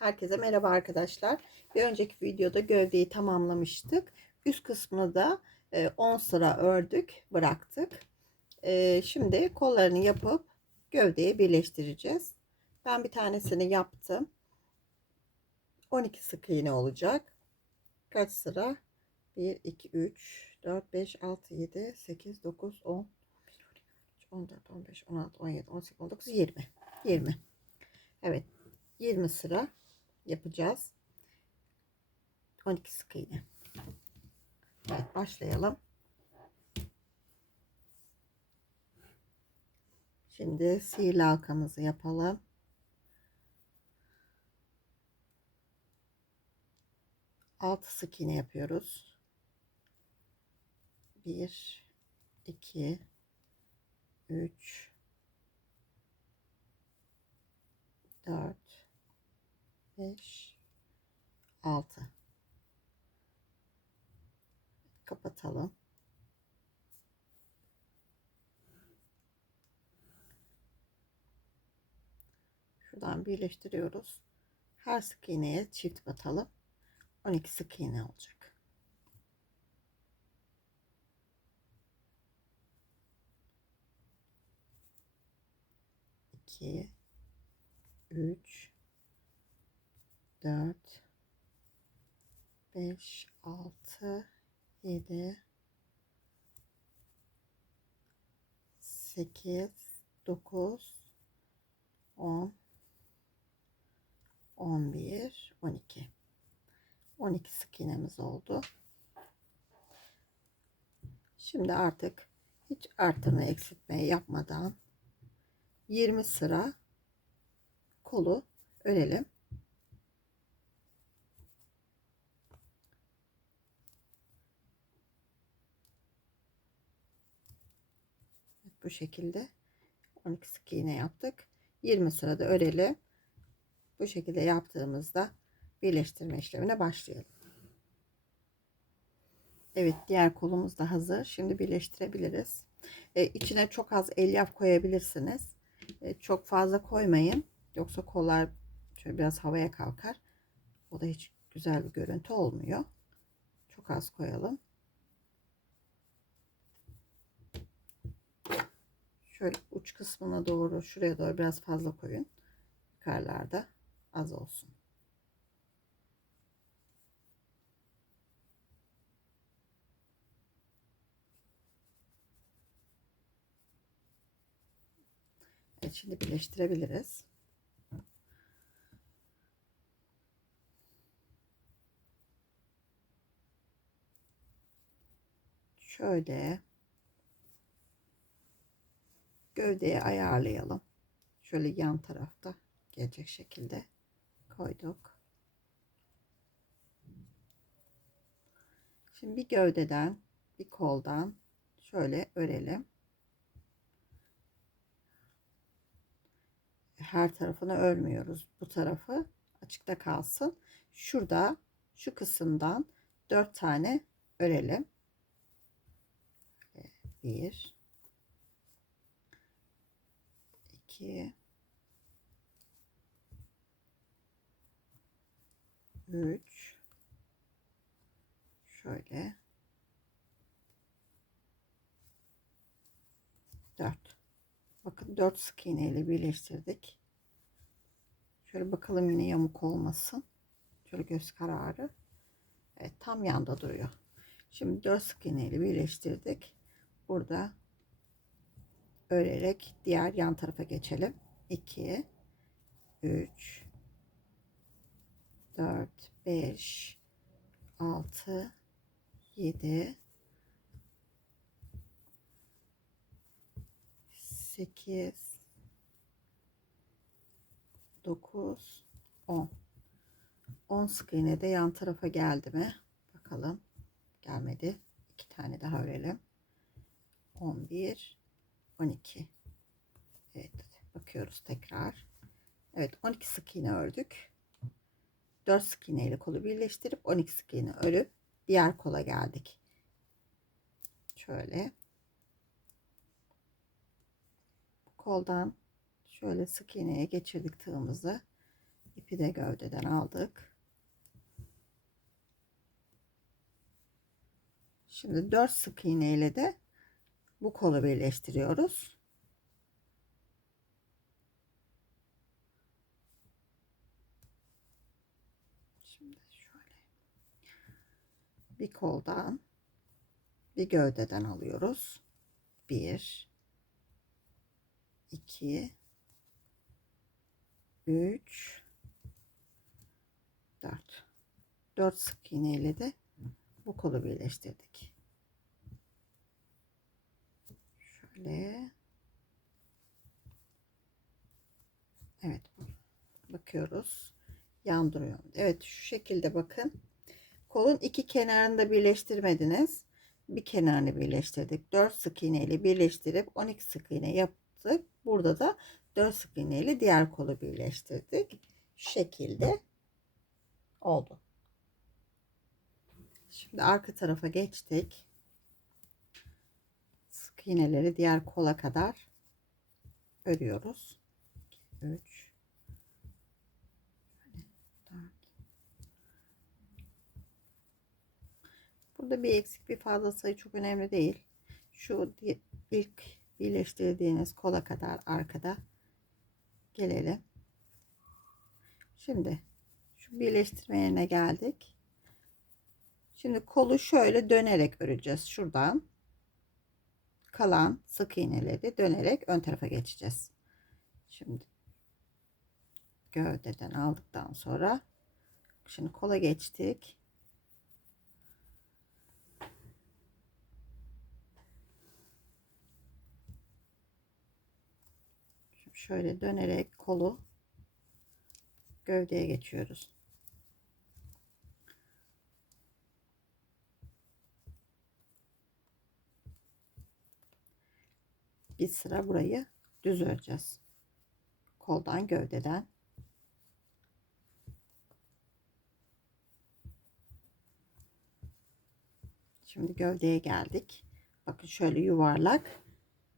Herkese merhaba arkadaşlar. Bir önceki videoda gövdeyi tamamlamıştık. Üst kısmını da e, 10 sıra ördük, bıraktık. E, Şimdi kollarını yapıp gövdeye birleştireceğiz. Ben bir tanesini yaptım. 12 sık iğne olacak. Kaç sıra? 1, 2, 3, 4, 5, 6, 7, 8, 9, 10, 14, 15, 16, 17, 18, 19, 20. 20. Evet. 20 sıra yapacağız. 12 sık iğne. Evet başlayalım. Şimdi sihirli halkamızı yapalım. Altı sık iğne yapıyoruz. Bir, iki, üç, dört, 5 6 kapatalım. Şuradan birleştiriyoruz. Her sık iğneye çift batalım. 12 sık iğne olacak. İki üç 4 5 6 7 8 9 10 11 12 12 sık iğnemiz oldu. Şimdi artık hiç artırma eksiltme yapmadan 20 sıra kolu örelim. Bu şekilde. 12 sık iğne yaptık. 20 sırada örelim bu şekilde yaptığımızda birleştirme işlemine başlayalım. Evet diğer kolumuz da hazır. Şimdi birleştirebiliriz. Ee, içine çok az elyaf koyabilirsiniz. Ee, çok fazla koymayın. Yoksa kollar şöyle biraz havaya kalkar. O da hiç güzel bir görüntü olmuyor. Çok az koyalım şöyle uç kısmına doğru şuraya doğru biraz fazla koyun. Yukarılarda. Az olsun. Evet, şimdi birleştirebiliriz. Şöyle gövdeye ayarlayalım. Şöyle yan tarafta gelecek şekilde koyduk. Şimdi bir gövdeden bir koldan şöyle örelim. Her tarafını örmüyoruz. Bu tarafı açıkta kalsın. Şurada şu kısımdan dört tane örelim. Bir 2 3 şöyle. 4 bakın 4 sık iğne ile birleştirdik. Şöyle bakalım yine yamuk olmasın. Şöyle göz kararı. Evet tam yanda duruyor. Şimdi 4 sık iğne ile birleştirdik. Burada örerek diğer yan tarafa geçelim. 2 3 4 5 6 7 8 9 10 10 sık iğne de yan tarafa geldi mi? Bakalım. Gelmedi. İki tane daha örelim. 11 12 Evet bakıyoruz tekrar. Evet 12 sık iğne ördük. 4 sık iğne ile kolu birleştirip 12 sık iğne örüp diğer kola geldik. Şöyle. Koldan şöyle sık iğneye geçirdik tığımızı. İpi de gövdeden aldık. Şimdi 4 sık iğne ile de bu kolu birleştiriyoruz. Şimdi şöyle bir koldan bir gövdeden alıyoruz. 1 2 3 4 4 sık iğne ile de bu kolu birleştirdik. Şöyle Evet bakıyoruz yandırıyorum. Evet şu şekilde bakın. Kolun iki kenarını da birleştirmediniz. Bir kenarını birleştirdik. 4 sık iğne ile birleştirip 12 sık iğne yaptık. Burada da 4 sık iğne ile diğer kolu birleştirdik. Şu şekilde oldu. Şimdi arka tarafa geçtik. Sık iğneleri diğer kola kadar örüyoruz. 3 Burada bir eksik bir fazla sayı çok önemli değil. Şu ilk birleştirdiğiniz kola kadar arkada gelelim. Şimdi şu birleştirme yerine geldik. Şimdi kolu şöyle dönerek öreceğiz. Şuradan kalan sık iğneleri dönerek ön tarafa geçeceğiz. Şimdi gövdeden aldıktan sonra şimdi kola geçtik. Şimdi şöyle dönerek kolu gövdeye geçiyoruz. Bir sıra burayı düz öreceğiz. Koldan gövdeden. Şimdi gövdeye geldik. Bakın şöyle yuvarlak.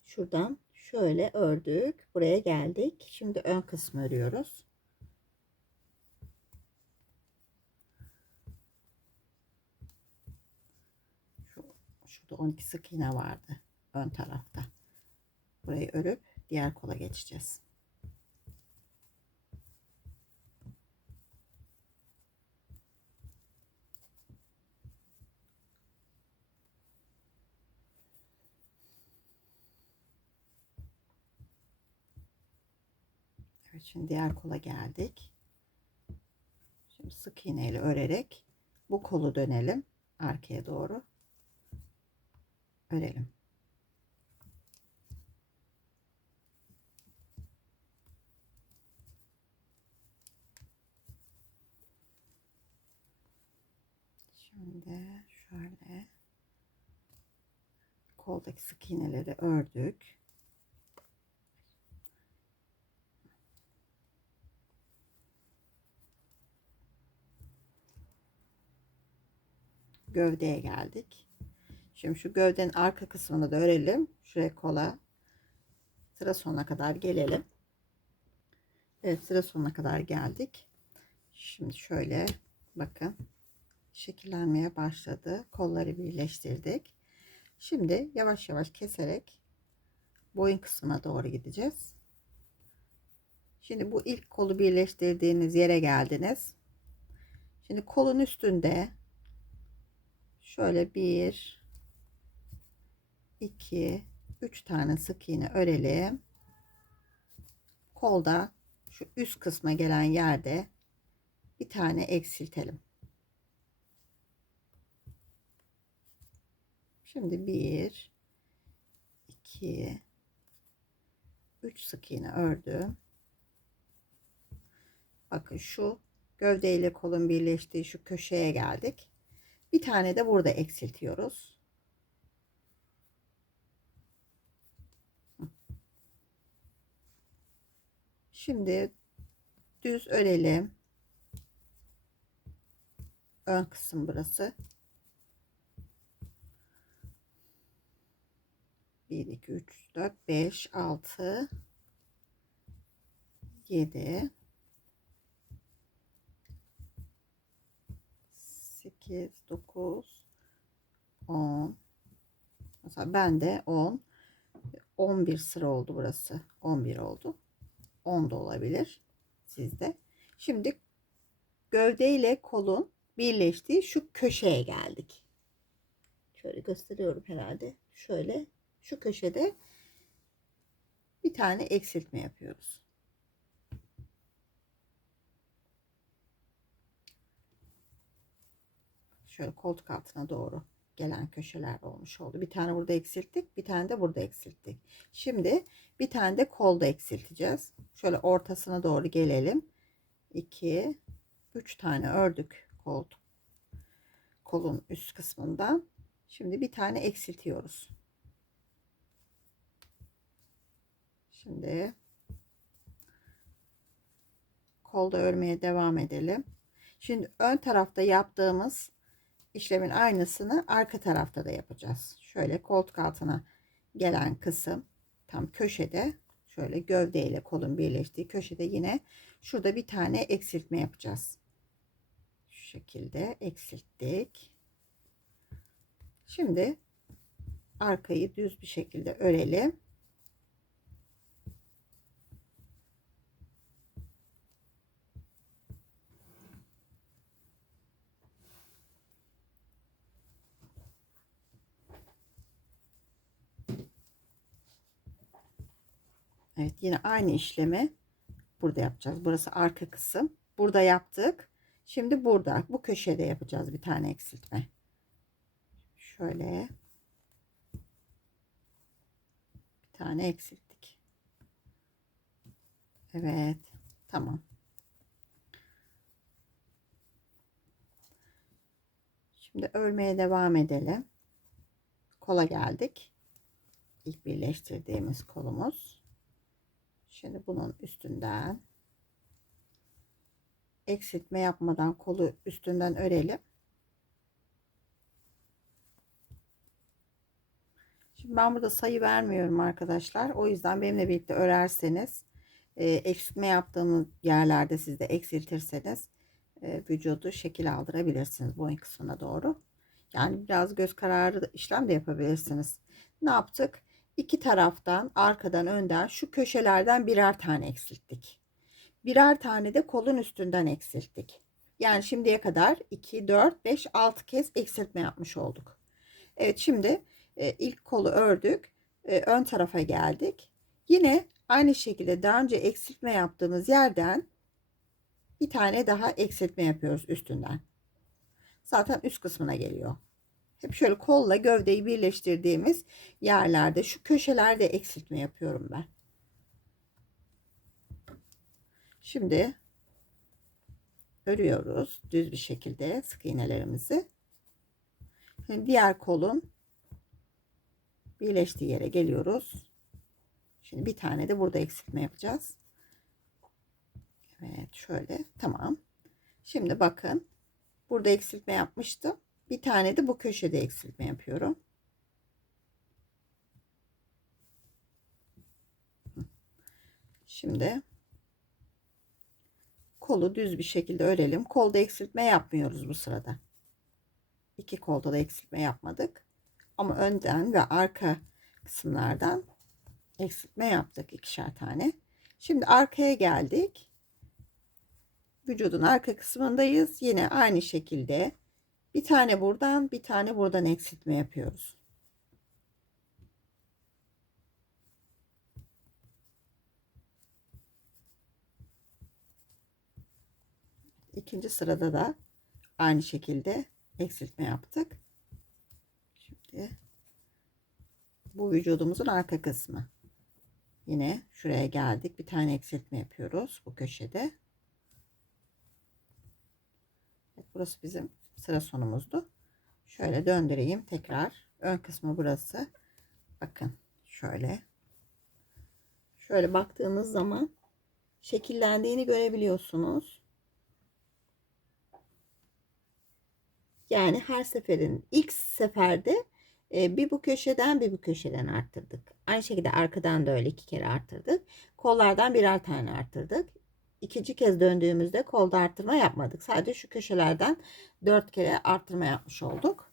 Şuradan şöyle ördük. Buraya geldik. Şimdi ön kısmı örüyoruz. Şu, şurada 12 sık iğne vardı ön tarafta. Burayı örüp diğer kola geçeceğiz. Evet şimdi diğer kola geldik. Şimdi sık iğne ile örerek bu kolu dönelim arkaya doğru. Örelim. Şimdi şöyle koldaki sık iğneleri ördük. Gövdeye geldik. Şimdi şu gövdenin arka kısmını da örelim. Şuraya kola sıra sonuna kadar gelelim. Evet sıra sonuna kadar geldik. Şimdi şöyle bakın şekillenmeye başladı. Kolları birleştirdik. Şimdi yavaş yavaş keserek boyun kısmına doğru gideceğiz. Şimdi bu ilk kolu birleştirdiğiniz yere geldiniz. Şimdi kolun üstünde şöyle bir 2 3 tane sık iğne örelim. Kolda şu üst kısma gelen yerde bir tane eksiltelim. Şimdi 1 2 3 sık iğne ördüm. Bakın şu gövde ile kolun birleştiği şu köşeye geldik. Bir tane de burada eksiltiyoruz. Şimdi düz örelim. Ön kısım burası. 1, 2, 3, 4, 5, 6, 7, 8, 9, 10. Mesela ben de 10. 11 sıra oldu burası. 11 oldu. 10 da olabilir sizde. Şimdi gövde ile kolun birleştiği şu köşeye geldik. Şöyle gösteriyorum herhalde. Şöyle şu köşede bir tane eksiltme yapıyoruz. Şöyle koltuk altına doğru gelen köşeler olmuş oldu. Bir tane burada eksilttik, bir tane de burada eksilttik. Şimdi bir tane de kolda eksilteceğiz. Şöyle ortasına doğru gelelim. 2 3 tane ördük koltuk kolun üst kısmından. Şimdi bir tane eksiltiyoruz. Şimdi kolda örmeye devam edelim. Şimdi ön tarafta yaptığımız işlemin aynısını arka tarafta da yapacağız. Şöyle koltuk altına gelen kısım tam köşede şöyle gövde ile kolun birleştiği köşede yine şurada bir tane eksiltme yapacağız. Şu şekilde eksilttik. Şimdi arkayı düz bir şekilde örelim. Evet yine aynı işlemi burada yapacağız. Burası arka kısım. Burada yaptık. Şimdi burada bu köşede yapacağız bir tane eksiltme. Şöyle bir tane eksilttik. Evet tamam. Şimdi örmeye devam edelim. Kola geldik. İlk birleştirdiğimiz kolumuz. Şimdi bunun üstünden eksiltme yapmadan kolu üstünden örelim. Şimdi ben burada sayı vermiyorum arkadaşlar. O yüzden benimle birlikte örerseniz e, eksiltme yaptığımız yerlerde siz de eksiltirseniz e, vücudu şekil aldırabilirsiniz boyun kısmına doğru. Yani biraz göz kararı işlem de yapabilirsiniz. Ne yaptık? İki taraftan arkadan önden şu köşelerden birer tane eksilttik. Birer tane de kolun üstünden eksilttik. Yani şimdiye kadar 2, 4, 5, 6 kez eksiltme yapmış olduk. Evet şimdi e, ilk kolu ördük. E, ön tarafa geldik. Yine aynı şekilde daha önce eksiltme yaptığımız yerden bir tane daha eksiltme yapıyoruz üstünden. Zaten üst kısmına geliyor. Hep şöyle kolla gövdeyi birleştirdiğimiz yerlerde şu köşelerde eksiltme yapıyorum ben. Şimdi örüyoruz düz bir şekilde sık iğnelerimizi. Şimdi diğer kolun birleştiği yere geliyoruz. Şimdi bir tane de burada eksiltme yapacağız. Evet şöyle tamam. Şimdi bakın burada eksiltme yapmıştım. Bir tane de bu köşede eksiltme yapıyorum. Şimdi kolu düz bir şekilde örelim. Kolda eksiltme yapmıyoruz bu sırada. İki kolda da eksiltme yapmadık. Ama önden ve arka kısımlardan eksiltme yaptık ikişer tane. Şimdi arkaya geldik. Vücudun arka kısmındayız. Yine aynı şekilde bir tane buradan bir tane buradan eksiltme yapıyoruz. İkinci sırada da aynı şekilde eksiltme yaptık. Şimdi bu vücudumuzun arka kısmı. Yine şuraya geldik. Bir tane eksiltme yapıyoruz bu köşede. Burası bizim sıra sonumuzdu. Şöyle döndüreyim tekrar. Ön kısmı burası. Bakın şöyle. Şöyle baktığınız zaman şekillendiğini görebiliyorsunuz. Yani her seferin ilk seferde e, bir bu köşeden bir bu köşeden arttırdık. Aynı şekilde arkadan da öyle iki kere arttırdık. Kollardan birer tane arttırdık. İkinci kez döndüğümüzde kolda arttırma yapmadık. Sadece şu köşelerden dört kere arttırma yapmış olduk.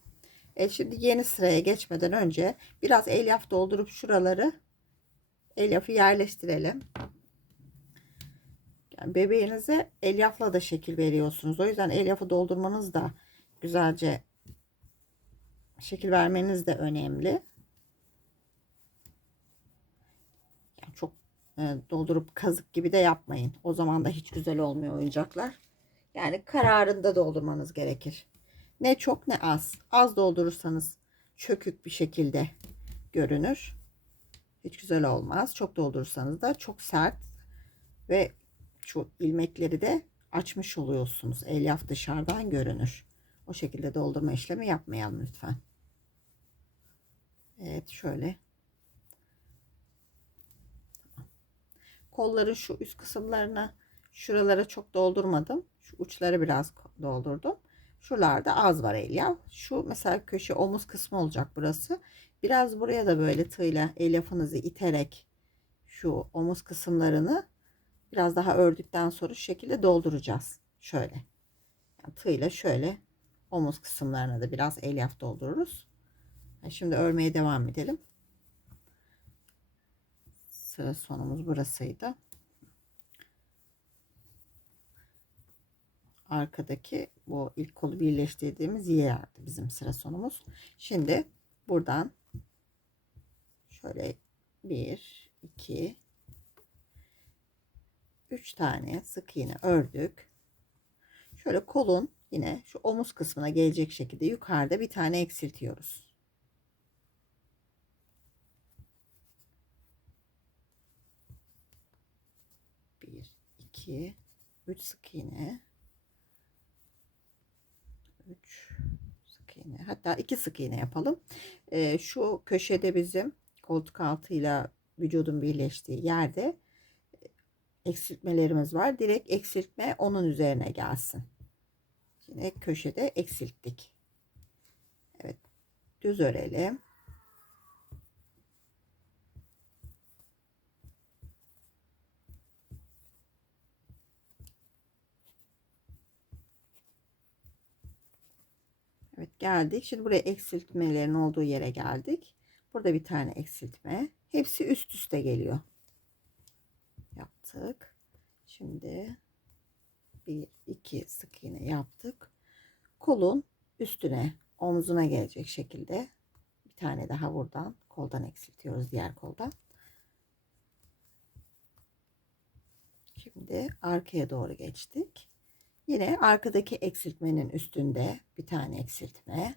E şimdi yeni sıraya geçmeden önce biraz elyaf doldurup şuraları elyafı yerleştirelim. Yani bebeğinize elyafla da şekil veriyorsunuz. O yüzden elyafı doldurmanız da güzelce şekil vermeniz de önemli. Yani çok e, doldurup kazık gibi de yapmayın. O zaman da hiç güzel olmuyor oyuncaklar. Yani kararında doldurmanız gerekir. Ne çok ne az. Az doldurursanız çökük bir şekilde görünür. Hiç güzel olmaz. Çok doldurursanız da çok sert ve şu ilmekleri de açmış oluyorsunuz. Elyaf dışarıdan görünür. O şekilde doldurma işlemi yapmayalım lütfen. Evet şöyle. Kolların şu üst kısımlarına şuralara çok doldurmadım. Şu uçları biraz doldurdum. Şuralarda az var elyaf. Şu mesela köşe omuz kısmı olacak burası. Biraz buraya da böyle tığla elyafınızı iterek şu omuz kısımlarını biraz daha ördükten sonra şu şekilde dolduracağız. Şöyle. Yani tığla şöyle omuz kısımlarına da biraz elyaf doldururuz. Şimdi örmeye devam edelim. Sıra sonumuz burasıydı. Arkadaki bu ilk kolu birleştirdiğimiz yerdi bizim sıra sonumuz. Şimdi buradan şöyle bir, iki, üç tane sık iğne ördük. Şöyle kolun yine şu omuz kısmına gelecek şekilde yukarıda bir tane eksiltiyoruz. 2 3 sık iğne. 3 sık iğne. Hatta 2 sık iğne yapalım. Ee, şu köşede bizim koltuk altıyla vücudun birleştiği yerde eksiltmelerimiz var. Direkt eksiltme onun üzerine gelsin. Yine köşede eksilttik. Evet düz örelim Evet geldik. Şimdi buraya eksiltmelerin olduğu yere geldik. Burada bir tane eksiltme. Hepsi üst üste geliyor. Yaptık. Şimdi bir iki sık iğne yaptık. Kolun üstüne omzuna gelecek şekilde bir tane daha buradan koldan eksiltiyoruz diğer koldan. Şimdi arkaya doğru geçtik. Yine arkadaki eksiltmenin üstünde bir tane eksiltme.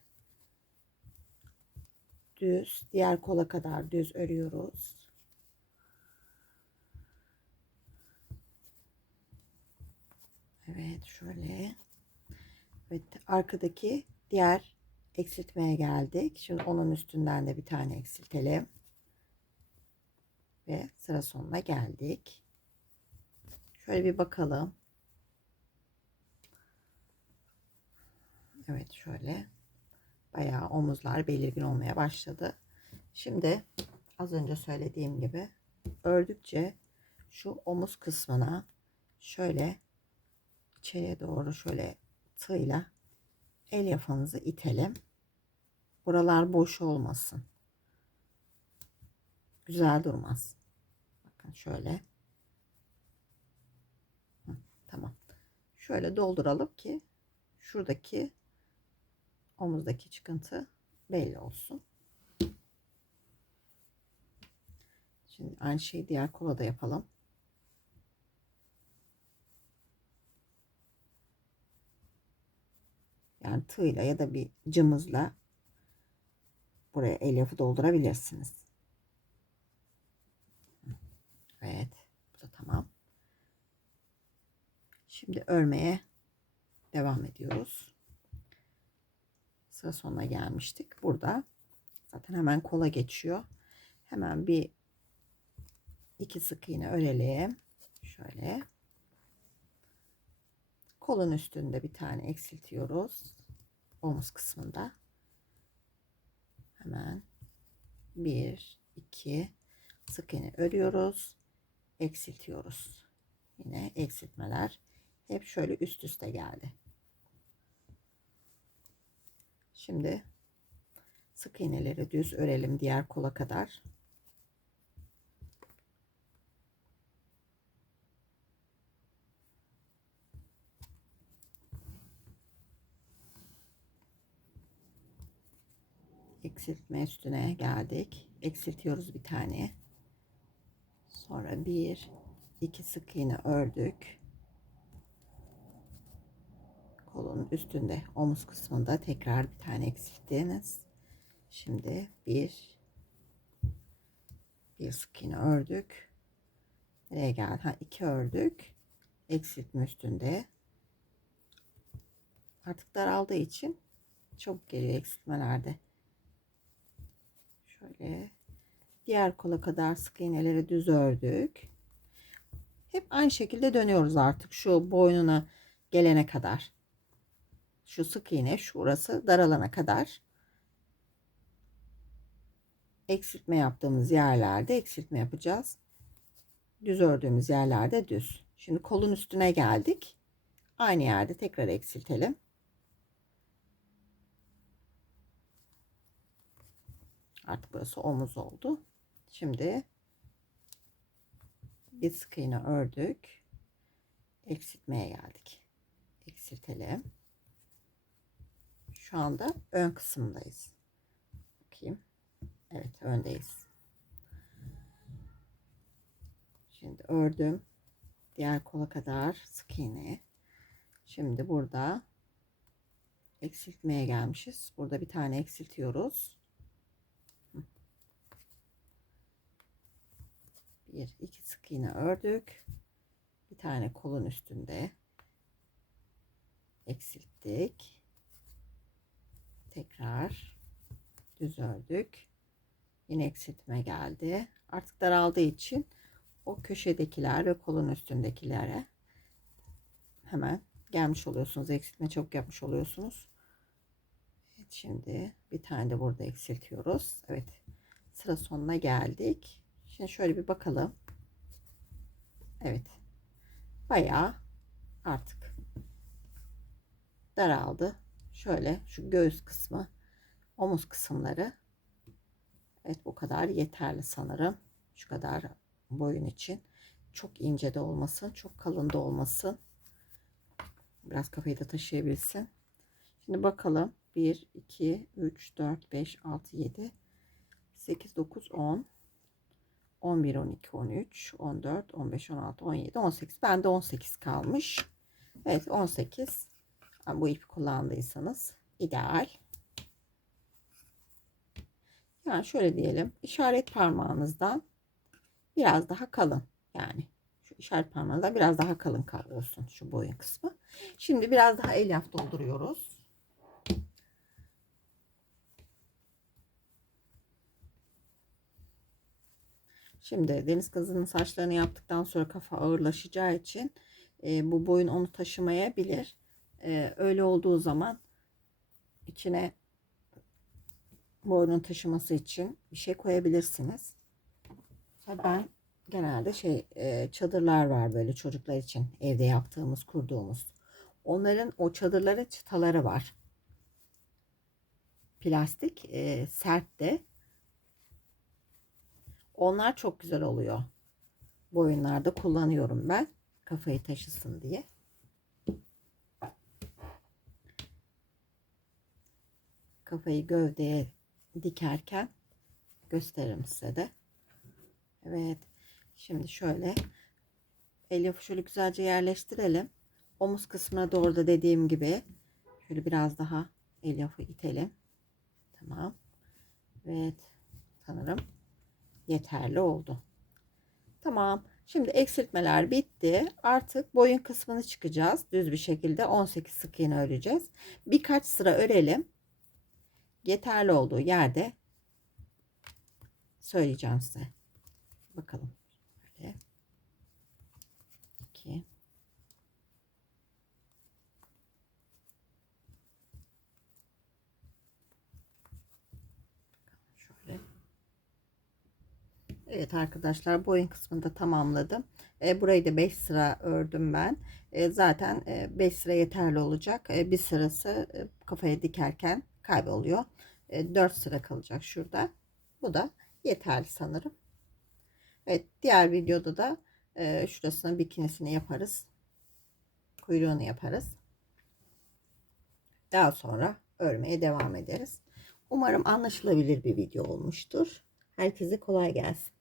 Düz, diğer kola kadar düz örüyoruz. Evet, şöyle. Evet, arkadaki diğer eksiltmeye geldik. Şimdi onun üstünden de bir tane eksiltelim. Ve sıra sonuna geldik. Şöyle bir bakalım. Evet şöyle bayağı omuzlar belirgin olmaya başladı. Şimdi az önce söylediğim gibi ördükçe şu omuz kısmına şöyle içeriye doğru şöyle tığla el yafanızı itelim. Buralar boş olmasın. Güzel durmaz. Bakın şöyle. Hı, tamam. Şöyle dolduralım ki şuradaki omuzdaki çıkıntı belli olsun. Şimdi aynı şeyi diğer kola da yapalım. Yani tığla ya da bir cımbızla buraya elyafı doldurabilirsiniz. Evet. Bu da tamam. Şimdi örmeye devam ediyoruz sıra sonuna gelmiştik. Burada zaten hemen kola geçiyor. Hemen bir iki sık iğne örelim. Şöyle. Kolun üstünde bir tane eksiltiyoruz. Omuz kısmında. Hemen bir iki sık iğne örüyoruz. Eksiltiyoruz. Yine eksiltmeler hep şöyle üst üste geldi. Şimdi sık iğneleri düz örelim diğer kola kadar. eksiltme üstüne geldik. Eksiltiyoruz bir tane. Sonra bir, iki sık iğne ördük. Kolun üstünde omuz kısmında tekrar bir tane eksilttiniz. Şimdi bir, bir sık iğne ördük. Nereye geldi? Ha, iki ördük. Eksiltme üstünde. Artık daraldığı için çok geliyor eksiltmelerde. Şöyle diğer kola kadar sık iğneleri düz ördük. Hep aynı şekilde dönüyoruz artık şu boynuna gelene kadar. Şu sık iğne şurası daralana kadar. Eksiltme yaptığımız yerlerde eksiltme yapacağız. Düz ördüğümüz yerlerde düz. Şimdi kolun üstüne geldik. Aynı yerde tekrar eksiltelim. Artık burası omuz oldu. Şimdi bir sık iğne ördük. Eksiltmeye geldik. Eksiltelim. Şu anda ön kısımdayız. Bakayım. Evet öndeyiz. Şimdi ördüm. Diğer kola kadar sık iğne. Şimdi burada eksiltmeye gelmişiz. Burada bir tane eksiltiyoruz. bir iki sık iğne ördük bir tane kolun üstünde eksilttik tekrar düz ördük yine eksiltme geldi artık daraldığı için o köşedekiler ve kolun üstündekilere hemen gelmiş oluyorsunuz eksiltme çok yapmış oluyorsunuz evet, şimdi bir tane de burada eksiltiyoruz evet sıra sonuna geldik Şimdi şöyle bir bakalım. Evet. Bayağı artık daraldı. Şöyle şu göğüs kısmı, omuz kısımları. Evet bu kadar yeterli sanırım. Şu kadar boyun için. Çok ince de olmasın, çok kalın da olmasın. Biraz kafayı da taşıyabilsin. Şimdi bakalım. 1, 2, 3, 4, 5, 6, 7, 8, 9, 10, 11, 12, 13, 14, 15, 16, 17, 18. Bende 18 kalmış. Evet 18. Bu ipi kullandıysanız ideal. Yani şöyle diyelim. işaret parmağınızdan biraz daha kalın. Yani şu işaret parmağınızdan biraz daha kalın olsun şu boyun kısmı. Şimdi biraz daha elyaf dolduruyoruz. Şimdi deniz kızının saçlarını yaptıktan sonra kafa ağırlaşacağı için e, bu boyun onu taşımayabilir. E, öyle olduğu zaman içine boynun taşıması için bir şey koyabilirsiniz. Ben genelde şey e, çadırlar var böyle çocuklar için evde yaptığımız kurduğumuz. Onların o çadırların çıtaları var. Plastik e, sert de onlar çok güzel oluyor. Bu oyunlarda kullanıyorum ben. Kafayı taşısın diye. Kafayı gövdeye dikerken gösteririm size de. Evet. Şimdi şöyle elyafı şöyle güzelce yerleştirelim. Omuz kısmına doğru da dediğim gibi şöyle biraz daha elyafı itelim. Tamam. Evet. Sanırım yeterli oldu. Tamam. Şimdi eksiltmeler bitti. Artık boyun kısmını çıkacağız. Düz bir şekilde 18 sık iğne öreceğiz. Birkaç sıra örelim. Yeterli olduğu yerde söyleyeceğim size. Bakalım. Böyle. 2 Evet arkadaşlar boyun kısmını da tamamladım. E, burayı da 5 sıra ördüm ben. E, zaten 5 sıra yeterli olacak. E, bir sırası e, kafaya dikerken kayboluyor. E, 4 sıra kalacak şurada. Bu da yeterli sanırım. Evet diğer videoda da e, şurasına bikinisini yaparız. Kuyruğunu yaparız. Daha sonra örmeye devam ederiz. Umarım anlaşılabilir bir video olmuştur. Herkese kolay gelsin.